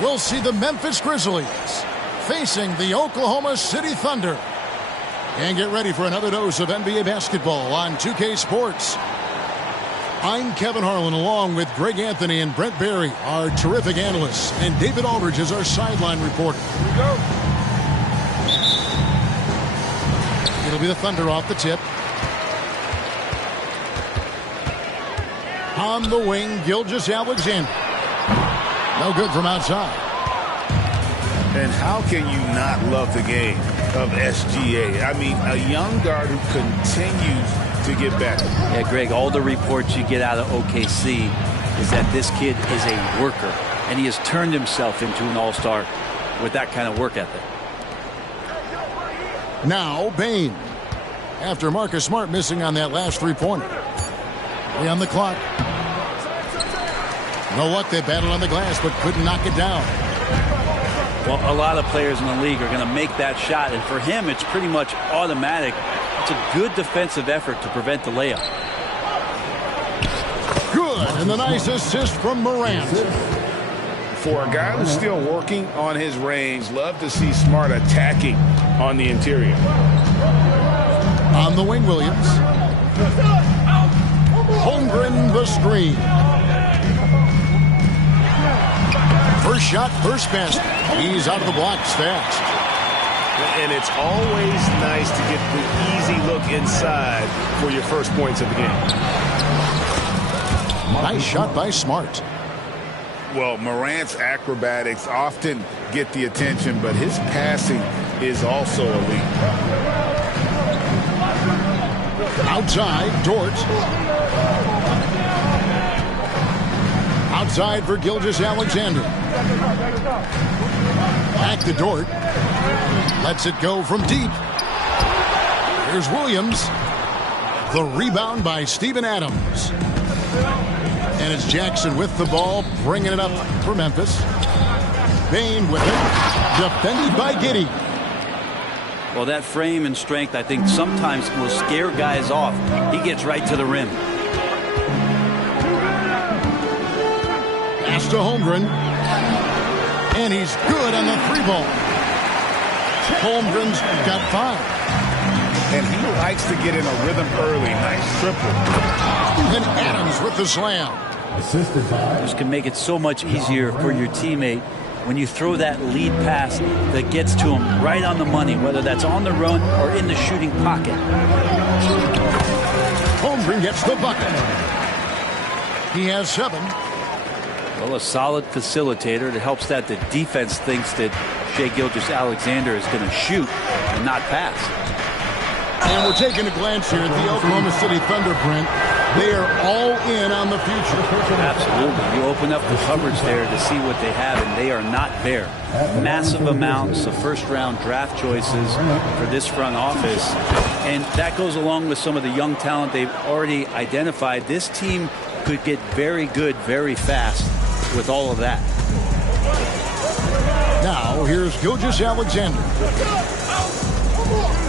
We'll see the Memphis Grizzlies facing the Oklahoma City Thunder. And get ready for another dose of NBA basketball on 2K Sports. I'm Kevin Harlan, along with Greg Anthony and Brent Barry, our terrific analysts, and David Aldridge is our sideline reporter. Here we go. It'll be the Thunder off the tip. On the wing, Gilgeous-Alexander. No good from outside. And how can you not love the game of SGA? I mean, a young guard who continues to get better. Yeah, Greg, all the reports you get out of OKC is that this kid is a worker, and he has turned himself into an all-star with that kind of work ethic. Now Bane, after Marcus Smart missing on that last three-pointer. On the clock. No luck, they battled on the glass but couldn't knock it down. Well, a lot of players in the league are going to make that shot, and for him it's pretty much automatic. It's a good defensive effort to prevent the layup. Good, and the nice assist from Morant. For a guy who's still working on his range, love to see Smart attacking on the interior. On the wing, Williams. Holmgren the screen. First shot, first basket. He's out of the blocks fast. And it's always nice to get the easy look inside for your first points of the game. Nice shot by Smart. Well, Morant's acrobatics often get the attention, but his passing is also elite. Outside, Dort. Outside for Gilgeous-Alexander. Back to Dort. Lets it go from deep. Here's Williams. The rebound by Steven Adams. And it's Jackson with the ball, bringing it up for Memphis. Bane with it. Defended by Giddey. Well, that frame and strength, I think, sometimes will scare guys off. He gets right to the rim. Pass to Holmgren. And he's good on the three ball. Holmgren's got 5. And he likes to get in a rhythm early. Nice triple. And Adams with the slam. This can make it so much easier for your teammate when you throw that lead pass that gets to him right on the money, whether that's on the run or in the shooting pocket. Holmgren gets the bucket. He has 7. Well, a solid facilitator that helps that the defense thinks that Shai Gilgeous-Alexander is going to shoot and not pass. And we're taking a glance here at the Oklahoma City Thunder, Brent. They are all in on the future. Absolutely. You open up the cupboards there to see what they have, and they are not bare. Massive amounts of first-round draft choices for this front office. And that goes along with some of the young talent they've already identified. This team could get very good very fast with all of that. Now, here's Gilgeous-Alexander.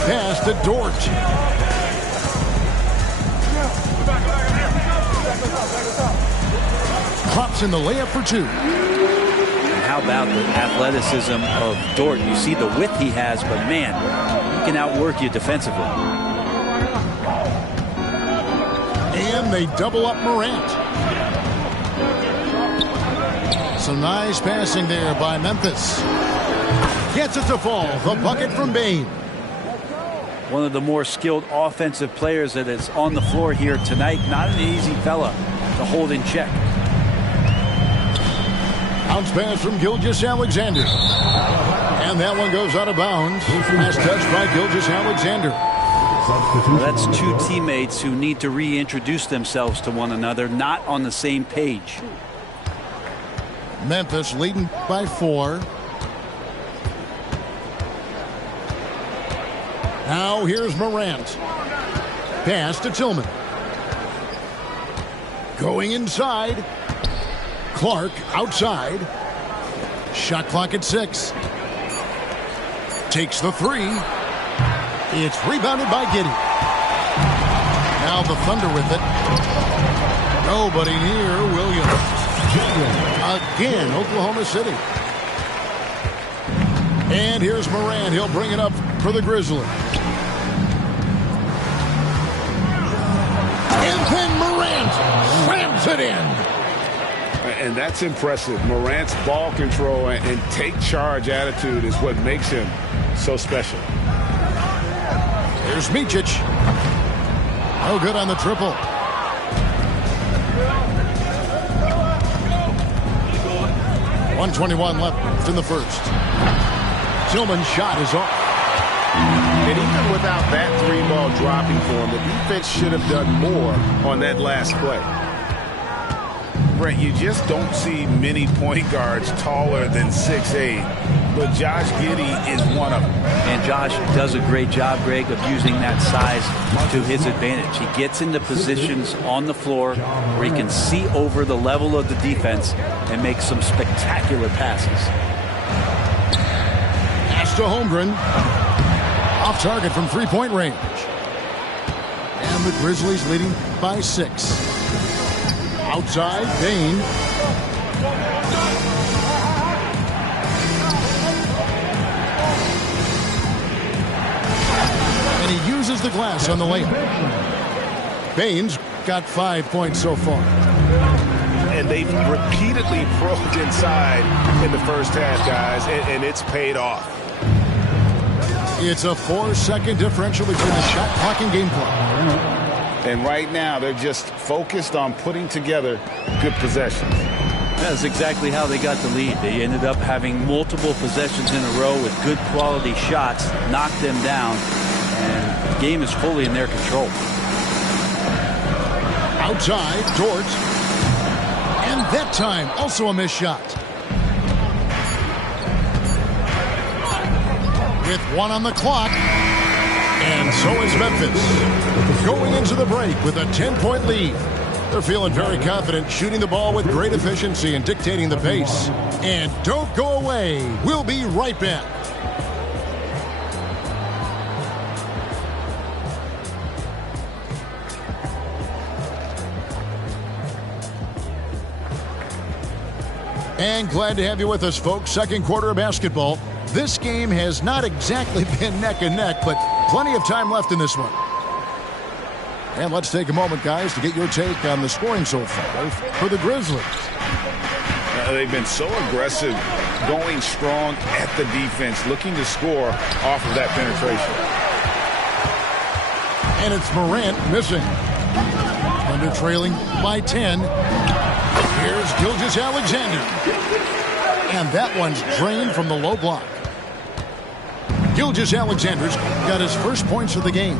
Pass to Dort. Drops in the layup for 2. And how about the athleticism of Dort? You see the width he has, but man, he can outwork you defensively. And they double up Morant. Some nice passing there by Memphis. Gets it to fall. The bucket from Bane. One of the more skilled offensive players that is on the floor here tonight. Not an easy fella to hold in check. Bounce pass from Gilgeous-Alexander. And that one goes out of bounds. Last touch by Gilgeous-Alexander. Well, that's 2 teammates who need to reintroduce themselves to one another, not on the same page. Memphis leading by 4. Now here's Morant. Pass to Tillman. Going inside. Clark outside. Shot clock at 6. Takes the 3. It's rebounded by Giddey. Now the Thunder with it. Nobody near Williams. Again, Oklahoma City. And here's Morant. He'll bring it up for the Grizzlies. And then Morant slams it in. And that's impressive. Morant's ball control and take charge attitude is what makes him so special. Here's Micic. No good on the triple. .121 left in the first. Tillman's shot is off. And even without that three ball dropping for him, the defense should have done more on that last play. Brent, you just don't see many point guards taller than 6'8", but Josh Giddey is one of them. And Josh does a great job, Greg, of using that size to his advantage. He gets into positions on the floor where he can see over the level of the defense and make some spectacular passes. Pass to Holmgren. Off target from three-point range. And the Grizzlies leading by 6. Outside, Bane. And he uses the glass on the layup. Bane's got 5 points so far. And they've repeatedly probed inside in the first half, guys, and it's paid off. It's a 4-second differential between the shot clock and game clock. And right now, they're just focused on putting together good possessions. That's exactly how they got the lead. They ended up having multiple possessions in a row with good quality shots, knocked them down, and the game is fully in their control. Outside, Dort. And that time, also a missed shot. With 1 on the clock. And so is Memphis. Going into the break with a 10-point lead. They're feeling very confident, shooting the ball with great efficiency and dictating the pace. And don't go away. We'll be right back. And glad to have you with us, folks. Second quarter of basketball. This game has not exactly been neck and neck, but plenty of time left in this one. And let's take a moment, guys, to get your take on the scoring so far for the Grizzlies. They've been so aggressive, going strong at the defense, looking to score off of that penetration. And it's Morant missing. Under trailing by 10. Here's Gilgeous-Alexander. And that one's drained from the low block. Gilgeous-Alexander's got his first points of the game.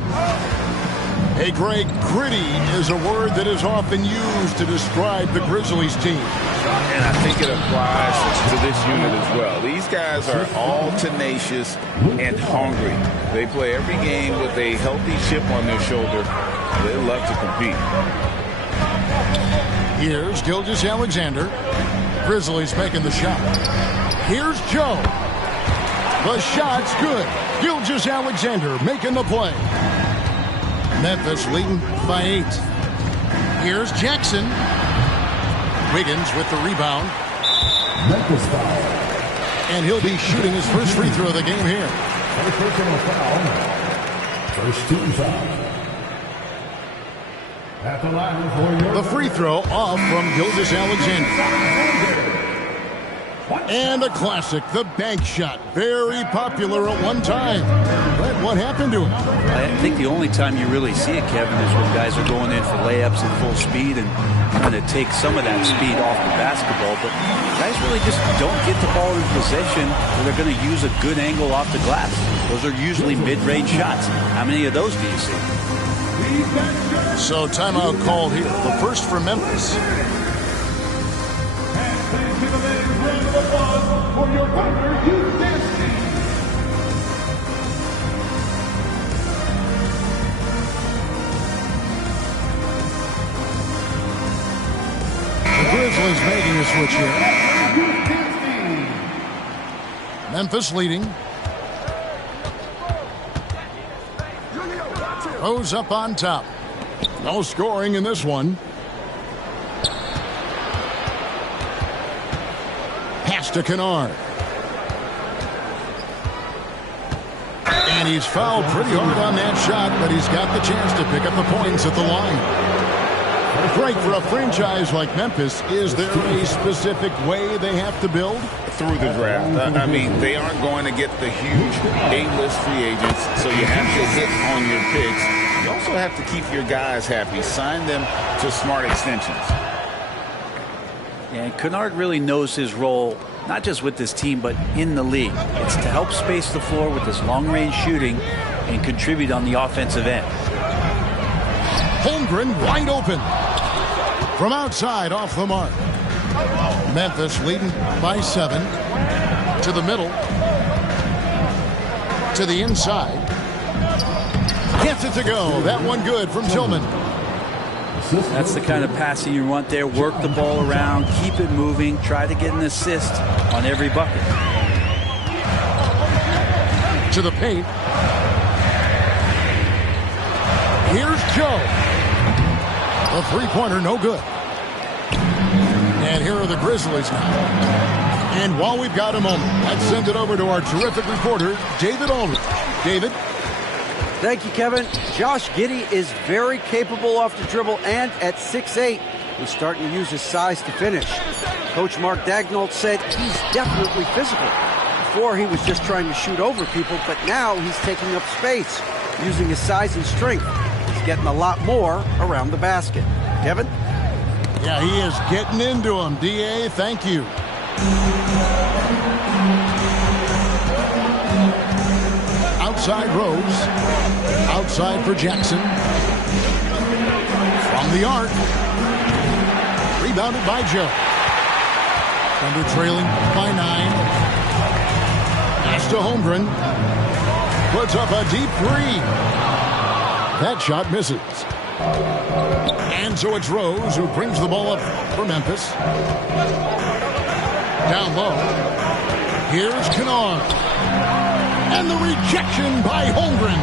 Hey, Greg, gritty is a word that is often used to describe the Grizzlies team. And I think it applies to this unit as well. These guys are all tenacious and hungry. They play every game with a healthy chip on their shoulder. They love to compete. Here's Gilgeous-Alexander. Grizzlies making the shot. Here's Joe. The shot's good. Gilgeous-Alexander making the play. Memphis leading by 8. Here's Jackson. Wiggins with the rebound. Memphis foul. And he'll be shooting his first free throw of the game here. Personal foul. First team foul. At the line for your The free throw off from Gilgeous-Alexander. And a classic, the bank shot. Very popular at one time. But what happened to him? I think the only time you really see it, Kevin, is when guys are going in for layups at full speed and trying to take some of that speed off the basketball. But guys really just don't get the ball in possession where they're going to use a good angle off the glass. Those are usually mid-range shots. How many of those do you see? So timeout called here. The first for Memphis. for your partner, Youth Dance Team. The Grizzlies making a switch here. Memphis leading. Rose up on top. No scoring in this one. Pass to Kennard. And he's fouled pretty hard on that shot, but he's got the chance to pick up the points at the line. Great for a franchise like Memphis. Is there a specific way they have to build? Through the draft. I mean, they aren't going to get the huge A-list free agents, so you have to hit on your picks. You also have to keep your guys happy. Sign them to smart extensions. And Kennard really knows his role, not just with this team, but in the league. It's to help space the floor with this long-range shooting and contribute on the offensive end. Holmgren wide open. From outside, off the mark. Memphis leading by 7. To the middle. To the inside. Gets it to go. That one good from Tillman. That's the kind of passing you want there. Work the ball around, keep it moving, try to get an assist on every bucket. To the paint. Here's Joe. A three-pointer, no good. And here are the Grizzlies now. And while we've got a moment, let's send it over to our terrific reporter, David Aldridge. David? Thank you, Kevin. Josh Giddey is very capable off the dribble, and at 6'8", he's starting to use his size to finish. Coach Mark Daigneault said he's definitely physical. Before, he was just trying to shoot over people, but now he's taking up space, using his size and strength. He's getting a lot more around the basket. Kevin? Yeah, he is getting into him. D.A., thank you. Outside Rose. Outside for Jackson. From the arc. Rebounded by Joe. Thunder trailing by 9. Pass to Holmgren. Puts up a deep 3. That shot misses. And so it's Rose who brings the ball up for Memphis. Down low. Here's Kennard. And the rejection by Holmgren.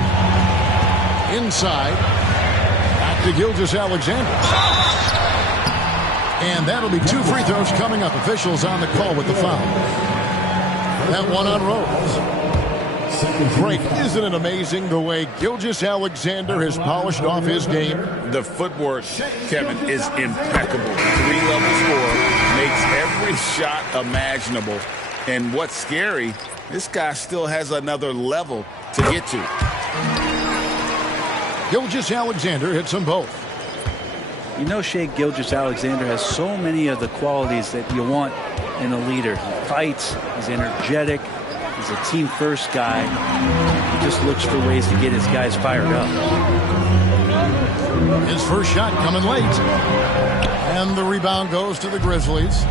Inside. Back to Gilgeous-Alexander. And that'll be 2 free throws coming up. Officials on the call with the foul. That one on Rose. Great. Isn't it amazing the way Gilgeous-Alexander has polished off his game? The footwork, Kevin, is impeccable. 3-level scorer, makes every shot imaginable. And what's scary, this guy still has another level to get to. Gilgeous-Alexander hits them both. You know, Shai Gilgeous-Alexander has so many of the qualities that you want in a leader. He fights, he's energetic, he's a team-first guy. He just looks for ways to get his guys fired up. His first shot coming late. And the rebound goes to the Grizzlies.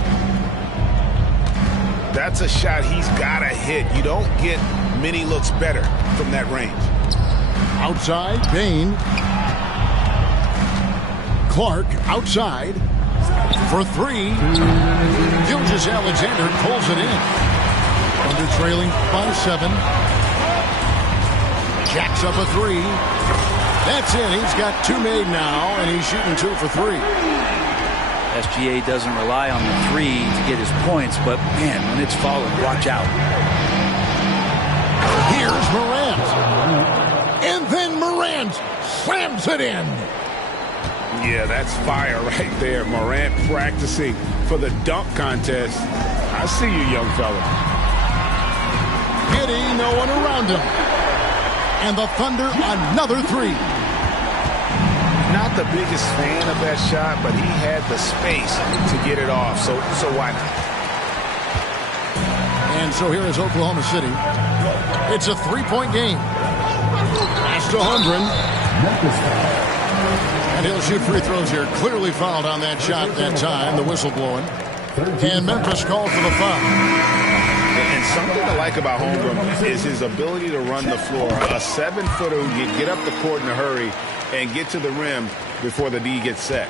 That's a shot he's got to hit. You don't get many looks better from that range. Outside, Bain. Clark outside for 3. Gilgeous-Alexander pulls it in. Under trailing by 7. Jacks up a 3. That's it. He's got 2 made now, and he's shooting 2 for 3. SGA doesn't rely on the 3 to get his points, but man, when it's followed, watch out. Here's Morant. And then Morant slams it in. Yeah, that's fire right there. Morant practicing for the dunk contest. I see you, young fella. Giddey, no one around him. And the Thunder, another 3. Not the biggest fan of that shot, but he had the space to get it off, so why not? And so here is Oklahoma City. It's a 3-point game. Pass to Holmgren. And he'll shoot free throws here. Clearly fouled on that shot that time, the whistle blowing. And Memphis called for the foul. And something I like about Holmgren is his ability to run the floor. A 7-footer who can get up the court in a hurry and get to the rim before the D gets set.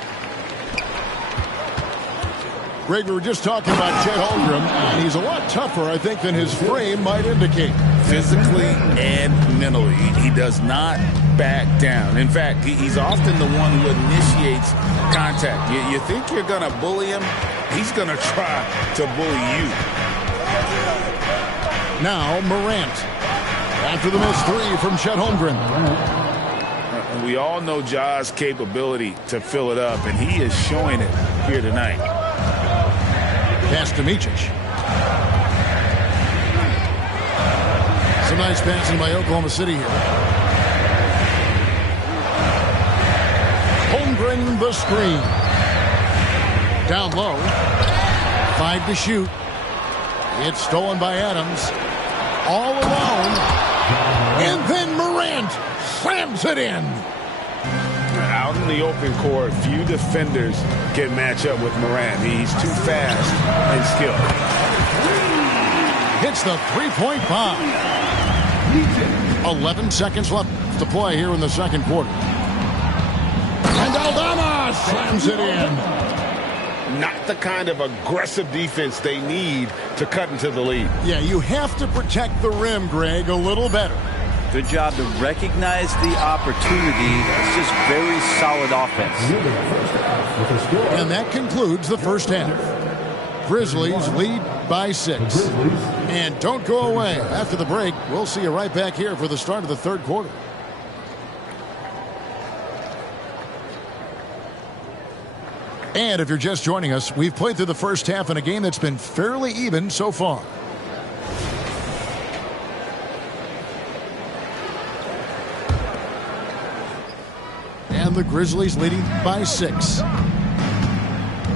Greg, we were just talking about Chet Holmgren, and he's a lot tougher, I think, than his frame might indicate. physically and mentally. He does not back down. In fact, he's often the one who initiates contact. You think you're going to bully him? He's going to try to bully you. Now Morant. After the missed three from Chet Holmgren. We all know Ja's capability to fill it up, and he is showing it here tonight. Pass to Micic. Some nice passing by Oklahoma City here. Holmgren the screen. Down low. 5 to shoot. It's stolen by Adams. All alone. And then Morant slams it in. Out in the open court, few defenders can match up with Morant. He's too fast and skilled. Hits the three-point bomb. 11 seconds left to play here in the second quarter. And Aldama slams it in. Not the kind of aggressive defense they need to cut into the lead. Yeah, you have to protect the rim, Greg, a little better. Good job to recognize the opportunity. It's just very solid offense. And that concludes the first half. Grizzlies lead by 6. And don't go away. After the break, we'll see you right back here for the start of the third quarter. And if you're just joining us, we've played through the first half in a game that's been fairly even so far. And the Grizzlies leading by 6.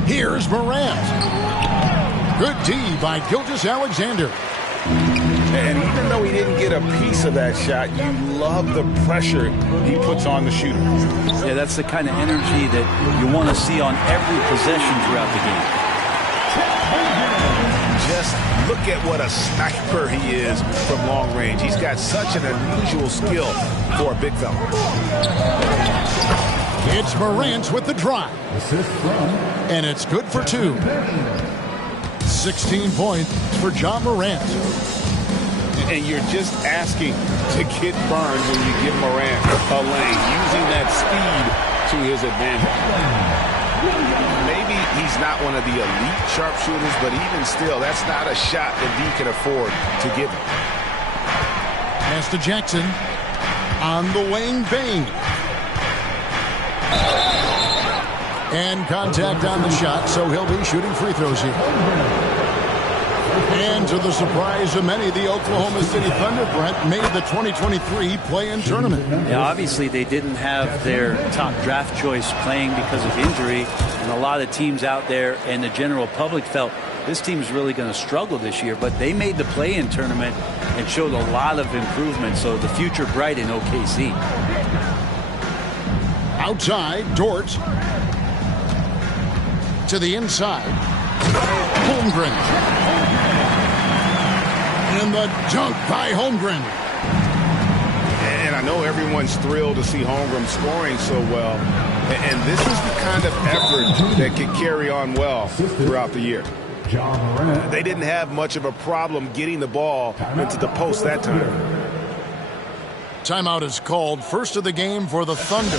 Here's Morant. Good D by Gilgeous-Alexander. And even though he didn't get a piece of that shot, you love the pressure he puts on the shooter. Yeah, that's the kind of energy that you want to see on every possession throughout the game. Just look at what a sniper he is from long range. He's got such an unusual skill for a big fella. It's Morant with the drive. And it's good for 2. 16 points for John Morant. And you're just asking to get burned when you give Morant a lane, using that speed to his advantage. Maybe he's not one of the elite sharpshooters, but even still, that's not a shot that he can afford to give him. Pass to Jackson on the wing, Bane. And contact on the shot, so he'll be shooting free throws here. And to the surprise of many, the Oklahoma City Thunder, Brent, made the 2023 play-in tournament. Yeah, obviously they didn't have their top draft choice playing because of injury, and a lot of teams out there and the general public felt this team's really going to struggle this year, but they made the play-in tournament and showed a lot of improvement, so the future bright in OKC. Outside, Dort. To the inside. Holmgren. And the dunk by Holmgren. And I know everyone's thrilled to see Holmgren scoring so well. And this is the kind of effort that can carry on well throughout the year. They didn't have much of a problem getting the ball into the post that time. Timeout is called. First of the game for the Thunder.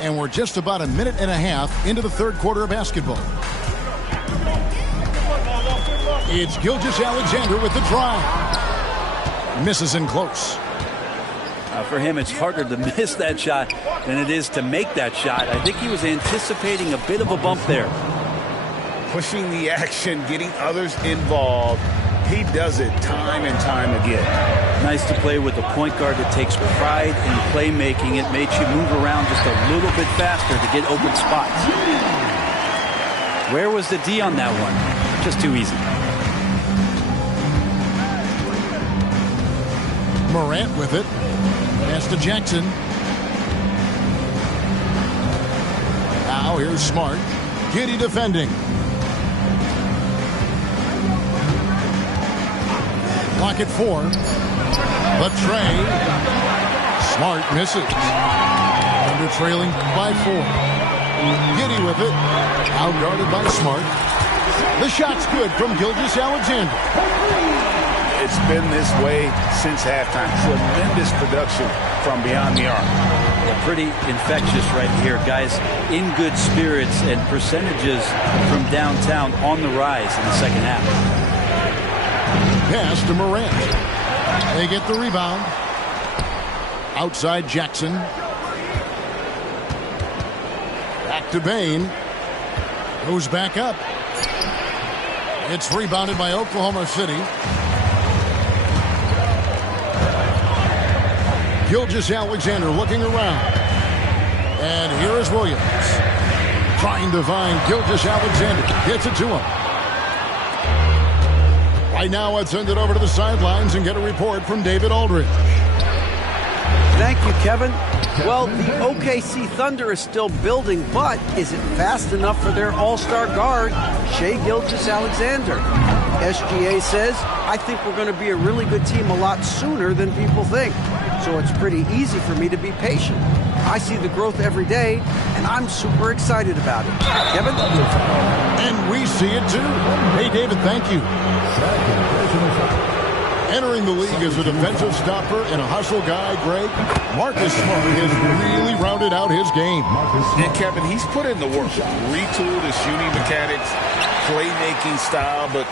And we're just about a minute and a half into the third quarter of basketball. It's Gilgeous-Alexander with the drive. Misses in close. For him, it's harder to miss that shot than it is to make that shot. I think he was anticipating a bit of a bump there. Pushing the action, getting others involved. He does it time and time again. Nice to play with a point guard that takes pride in playmaking. It makes you move around just a little bit faster to get open spots. Where was the D on that one? Just too easy. Morant with it. Pass to Jackson. Now here's Smart. Giddey defending. Clock at 4. The tray. Smart misses. Thunder trailing by 4. Giddy with it. Outguarded by Smart. The shot's good from Gilgeous-Alexander. It's been this way since halftime. Tremendous production from beyond the arc. Well, pretty infectious right here, guys. In good spirits and percentages from downtown on the rise in the second half. Pass to Morant. They get the rebound. Outside Jackson. Back to Bain. Goes back up. It's rebounded by Oklahoma City. Gilgeous-Alexander looking around. And here is Williams. Trying to find Gilgeous-Alexander. Gets it to him. Right now, let's send it over to the sidelines and get a report from David Aldridge. Thank you, Kevin. Well, the OKC Thunder is still building, but is it fast enough for their all-star guard, Shai Gilgeous-Alexander? SGA says, I think we're going to be a really good team a lot sooner than people think. So it's pretty easy for me to be patient. I see the growth every day, and I'm super excited about it. Kevin? And we see it too. Hey, David, thank you. Entering the league as a defensive stopper and a hustle guy, Greg, Marcus Smart has really rounded out his game. And Kevin, he's put in the work. Retooled his shooting mechanics, playmaking style, but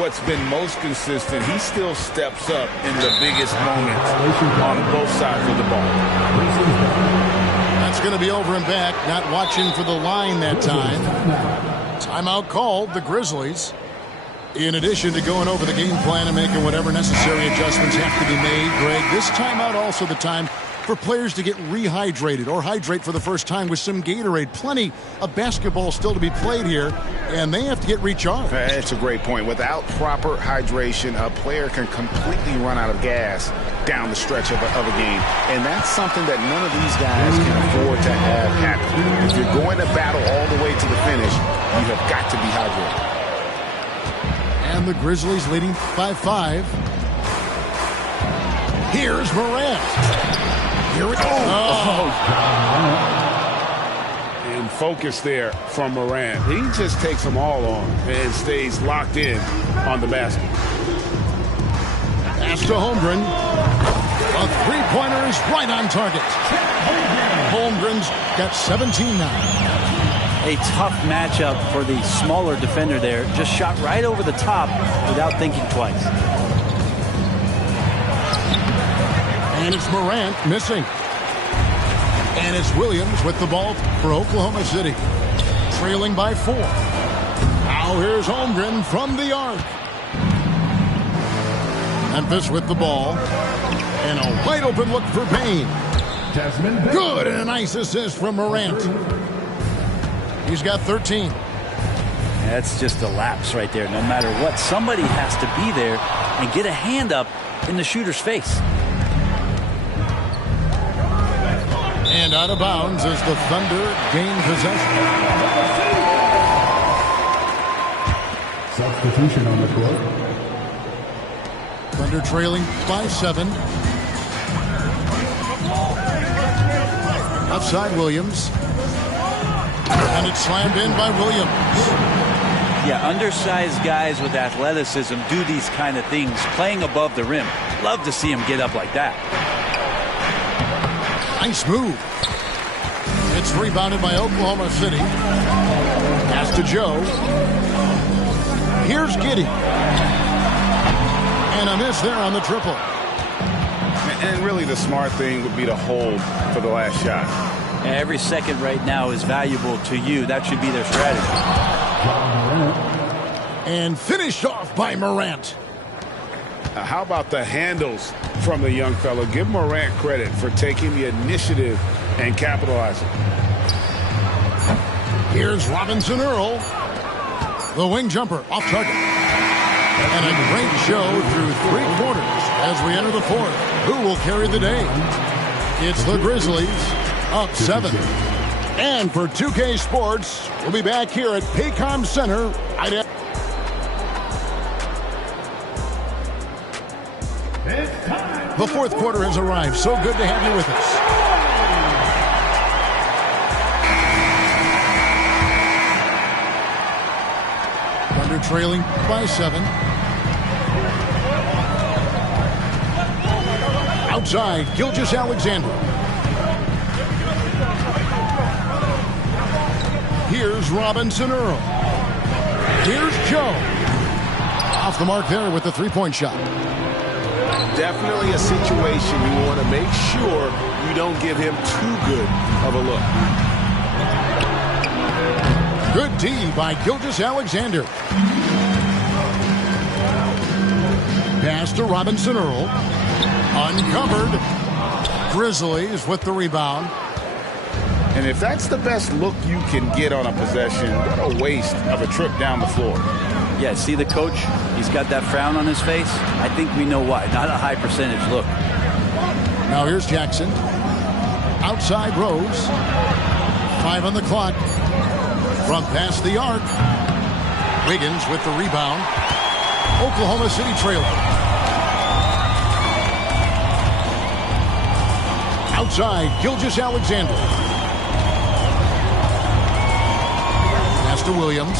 what's been most consistent, he still steps up in the biggest moments on both sides of the ball. That's going to be over and back, not watching for the line that time. Timeout called, the Grizzlies. In addition to going over the game plan and making whatever necessary adjustments have to be made, Greg, this timeout also the time for players to get rehydrated or hydrate for the first time with some Gatorade. Plenty of basketball still to be played here, and they have to get recharged. That's a great point. Without proper hydration, a player can completely run out of gas down the stretch of a game, and that's something that none of these guys can afford to have happen. If you're going to battle all the way to the finish, you have got to be hydrated. And the Grizzlies leading by 5. Here's Morant. Here it goes. And focus there from Morant. He just takes them all on and stays locked in on the basket. Pass to Holmgren. A three-pointer is right on target. Holmgren's got 17 now. A tough matchup for the smaller defender there. Just shot right over the top without thinking twice. And it's Morant missing. And it's Williams with the ball for Oklahoma City. Trailing by 4. Now here's Holmgren from the arc. Memphis with the ball. And a wide open look for Payne. Good, and a nice assist from Morant. He's got 13. That's just a lapse right there. No matter what, somebody has to be there and get a hand up in the shooter's face. And out of bounds as the Thunder gain possession. Substitution on the court. Thunder trailing by 7. Outside Williams. And it's slammed in by Williams. Yeah, undersized guys with athleticism do these kind of things, playing above the rim. Love to see him get up like that. Nice move. It's rebounded by Oklahoma City. Pass to Joe. Here's Giddey. And a miss there on the triple. And really the smart thing would be to hold for the last shot. Every second right now is valuable to you. That should be their strategy. And finished off by Morant. How about the handles from the young fellow? Give Morant credit for taking the initiative and capitalizing. Here's Robinson Earl. The wing jumper off target. And a great show through 3 quarters as we enter the 4th. Who will carry the day? It's the Grizzlies. Up 7. And for 2K Sports, we'll be back here at Paycom Center. The 4th quarter has arrived. So good to have you with us. They're trailing by 7. Outside, Gilgeous-Alexander. Here's Robinson Earl. Here's Joe. Off the mark there with the three-point shot. Definitely a situation you want to make sure you don't give him too good of a look. Good D by Gilgeous-Alexander. Pass to Robinson Earl. Uncovered. Grizzlies with the rebound. And if that's the best look you can get on a possession, what a waste of a trip down the floor. Yeah, see the coach? He's got that frown on his face. I think we know why. Not a high percentage look. Now here's Jackson. Outside Rose. 5 on the clock. From past the arc. Wiggins with the rebound. Oklahoma City trailing. Outside, Gilgeous-Alexander. Pass to Williams.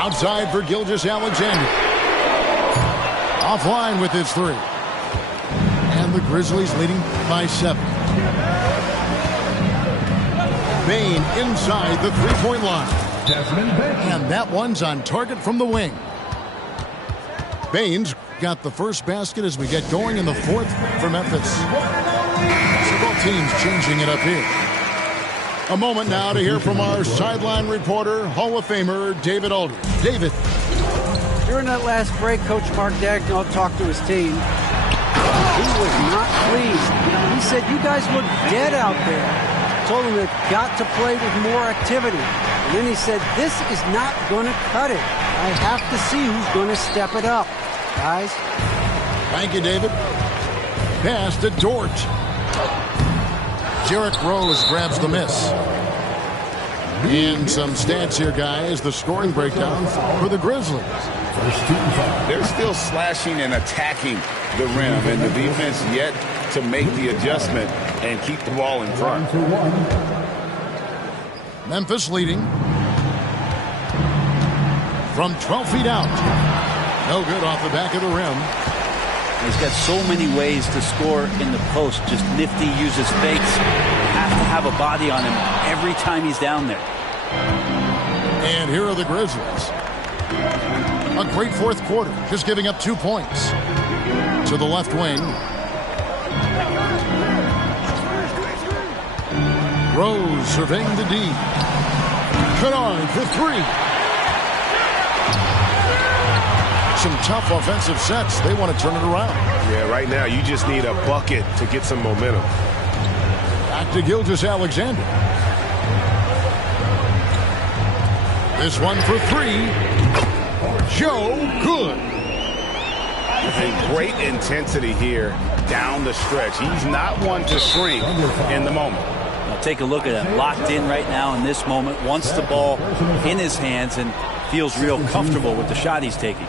Outside for Gilgeous-Alexander. Offline with his 3. And the Grizzlies leading by 7. Bain inside the three-point line. And that one's on target from the wing. Bain's got the first basket as we get going in the 4th for Memphis. So both teams changing it up here. A moment now to hear from our sideline reporter, Hall of Famer David Aldridge. David. During that last break, Coach Mark Dagnall talked to his team. He was not pleased. He said, you guys look dead out there. Told him they've got to play with more activity. And then he said, this is not going to cut it. I have to see who's going to step it up. Guys. Thank you, David. Pass to Dort. Jarek Rose grabs the miss. And some stats here, guys. The scoring breakdown for the Grizzlies. They're still slashing and attacking the rim, and the defense yet to make the adjustment and keep the ball in front. Memphis leading. From 12 feet out. No good off the back of the rim. He's got so many ways to score in the post. Just nifty, uses fakes. Have to have a body on him every time he's down there. And here are the Grizzlies. A great 4th quarter, just giving up 2 points. To the left wing. Rose surveying the D. Kennard for 3. Some tough offensive sets. They want to turn it around. Yeah, right now you just need a bucket to get some momentum. Back to Gilgeous-Alexander. This one for 3. Joe, good. And great intensity here down the stretch. He's not one to shrink in the moment. Now take a look at that. Locked in right now in this moment. Wants the ball in his hands and feels real comfortable with the shot he's taking.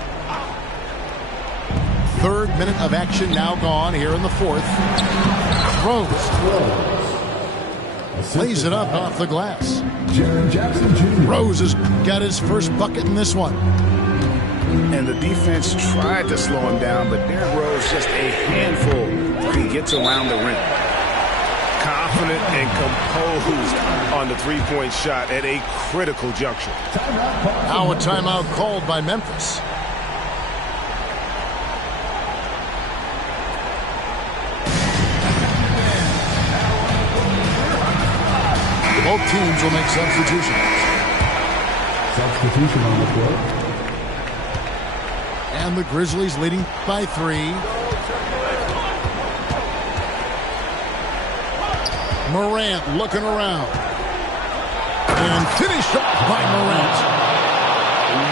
3rd minute of action now gone here in the 4th. Rose lays it up off the glass. Rose has got his first bucket in this one. And the defense tried to slow him down, but Derrick Rose just a handful when he gets around the rim. Confident and composed on the three-point shot at a critical juncture. Now a timeout called by Memphis. Both teams will make substitutions. Substitution on the floor. And the Grizzlies leading by 3. Morant looking around. And finished off by Morant.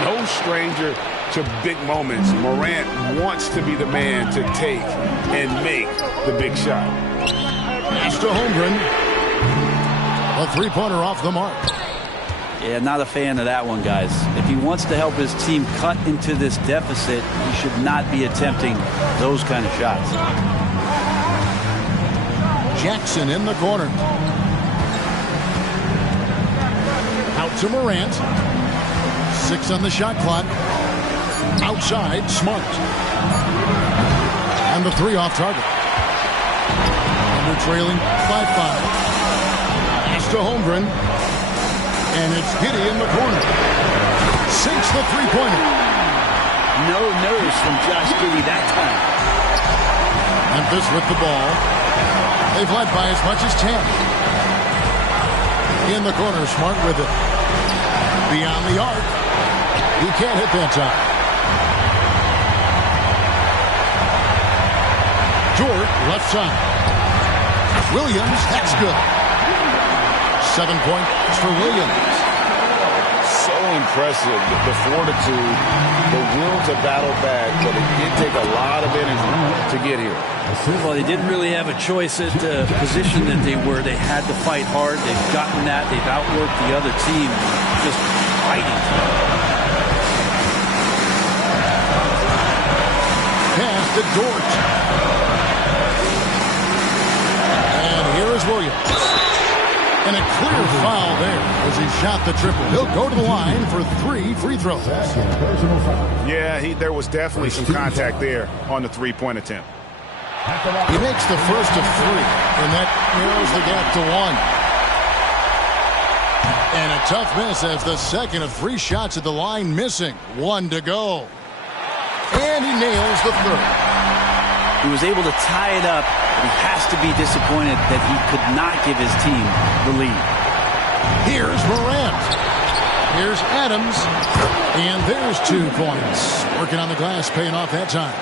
No stranger to big moments. Morant wants to be the man to take and make the big shot. Pass to Holmgren. A three-pointer off the mark. Yeah, not a fan of that one, guys. If he wants to help his team cut into this deficit, he should not be attempting those kind of shots. Jackson in the corner. Out to Morant. 6 on the shot clock. Outside, Smart. And the 3 off target. And they're trailing by 5. Pass to Holmgren. And it's Giddey in the corner. Sinks the three-pointer. No nerves from Josh Giddey that time. Memphis with the ball. They've led by as much as 10. In the corner, Smart with it. Beyond the arc. He can't hit that time. George, left side. Williams, that's good. 7 points for Williams. So impressive, the fortitude, the will to battle back, but it did take a lot of energy to get here. Well, they didn't really have a choice at the position that they were. They had to fight hard. They've gotten that. They've outworked the other team. Just fighting. Pass to Dort. And here is Williams. And a clear foul there as he shot the triple. He'll go to the line for 3 free throws. Yeah, there was definitely some contact there on the three-point attempt. He makes the first of 3, and that narrows the gap to 1. And a tough miss as the second of 3 shots at the line missing. 1 to go. And he nails the third. He was able to tie it up. He has to be disappointed that he could not give his team the lead. Here's Morant. Here's Adams. And there's 2 points. Working on the glass, paying off that time.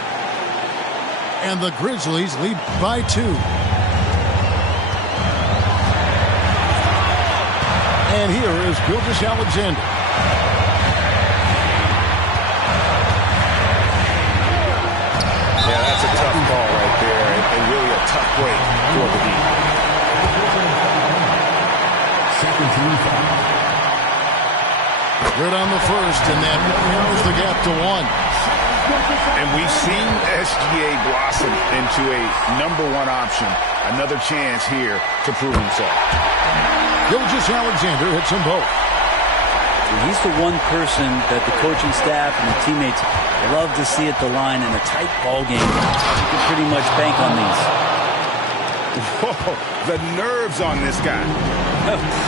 And the Grizzlies lead by 2. And here is Gilgeous-Alexander. Yeah, that's a tough call right there, and really a tough break for the Heat. Good on the first, and that narrows the gap to 1. And we've seen SGA blossom into a #1 option. Another chance here to prove himself. Gilgeous-Alexander hits them both. He's the one person that the coaching staff and the teammates love to see at the line in a tight ball game. You can pretty much bank on these. Whoa, the nerves on this guy.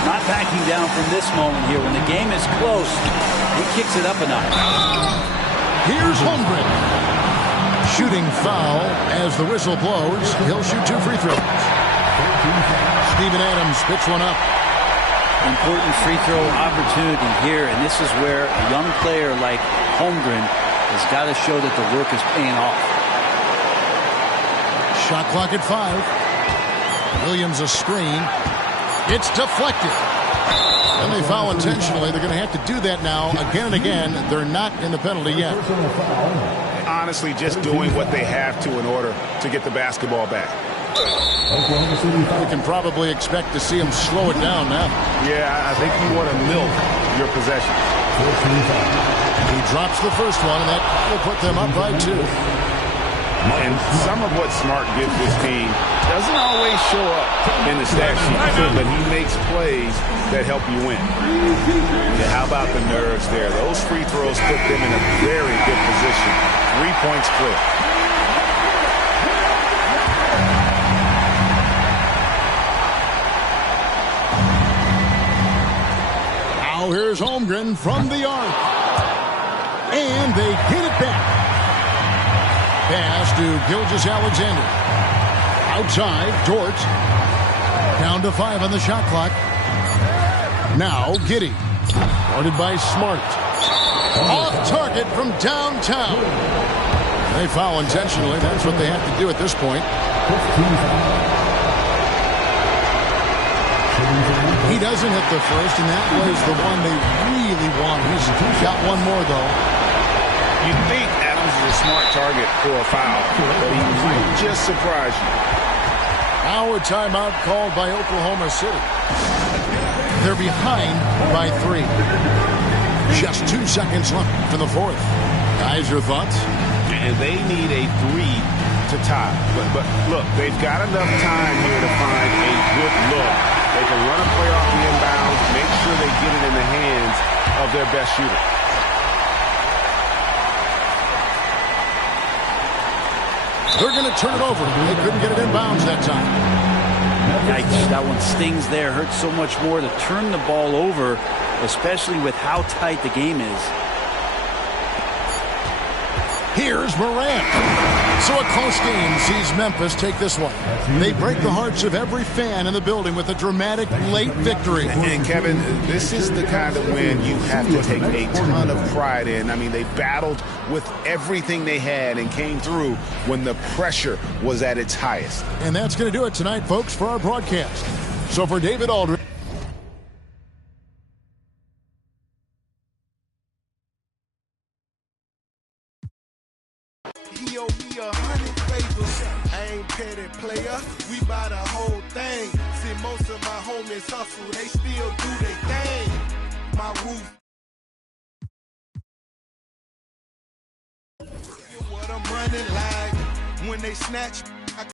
Not backing down from this moment here. When the game is close, he kicks it up a notch. Here's Holmgren. Shooting foul as the whistle blows. He'll shoot 2 free throws. Steven Adams picks one up. Important free throw opportunity here, and this is where a young player like Holmgren has got to show that the work is paying off. Shot clock at 5. Williams a screen. It's deflected. And they foul intentionally. They're going to have to do that now again and again. They're not in the penalty yet. Honestly, just doing what they have to in order to get the basketball back. We can probably expect to see him slow it down now. Yeah, I think you want to milk your possession. He drops the first one, and that will put them up by 2. And some of what Smart gives his team doesn't always show up in the stat sheet, but he makes plays that help you win. Yeah, how about the nerves there? Those free throws put them in a very good position. 3 points clear. Now here's Holmgren from the arc. And they get it back. Pass to Gilgeous-Alexander. Outside, Dort. Down to 5 on the shot clock. Now Giddey. Guarded by Smart. Off target from downtown. They foul intentionally. That's what they have to do at this point. He doesn't hit the first, and that was the one they really wanted. He's got one more, though. You'd think Adams is a smart target for a foul, but he might just surprise you. Now a timeout called by Oklahoma City. They're behind by 3. Just 2 seconds left in the fourth. Guys, your thoughts? And they need a 3 to tie. But look, they've got enough time here to find a good look. They can run a play off the inbounds, make sure they get it in the hands of their best shooter. They're going to turn it over. They couldn't get it in bounds that time. Yikes, that one stings there. Hurts so much more to turn the ball over, especially with how tight the game is. Here's Morant. So a close game sees Memphis take this one. They break the hearts of every fan in the building with a dramatic late victory. And Kevin, this is the kind of win you have to take a ton of pride in. I mean, they battled with everything they had and came through when the pressure was at its highest. And that's going to do it tonight, folks, for our broadcast. So for David Aldridge. He owe me 100 favors. I ain't petty player. We buy the whole thing. See, most of my homies hustle. They still do their thing. My roof. What I'm running like when they snatch.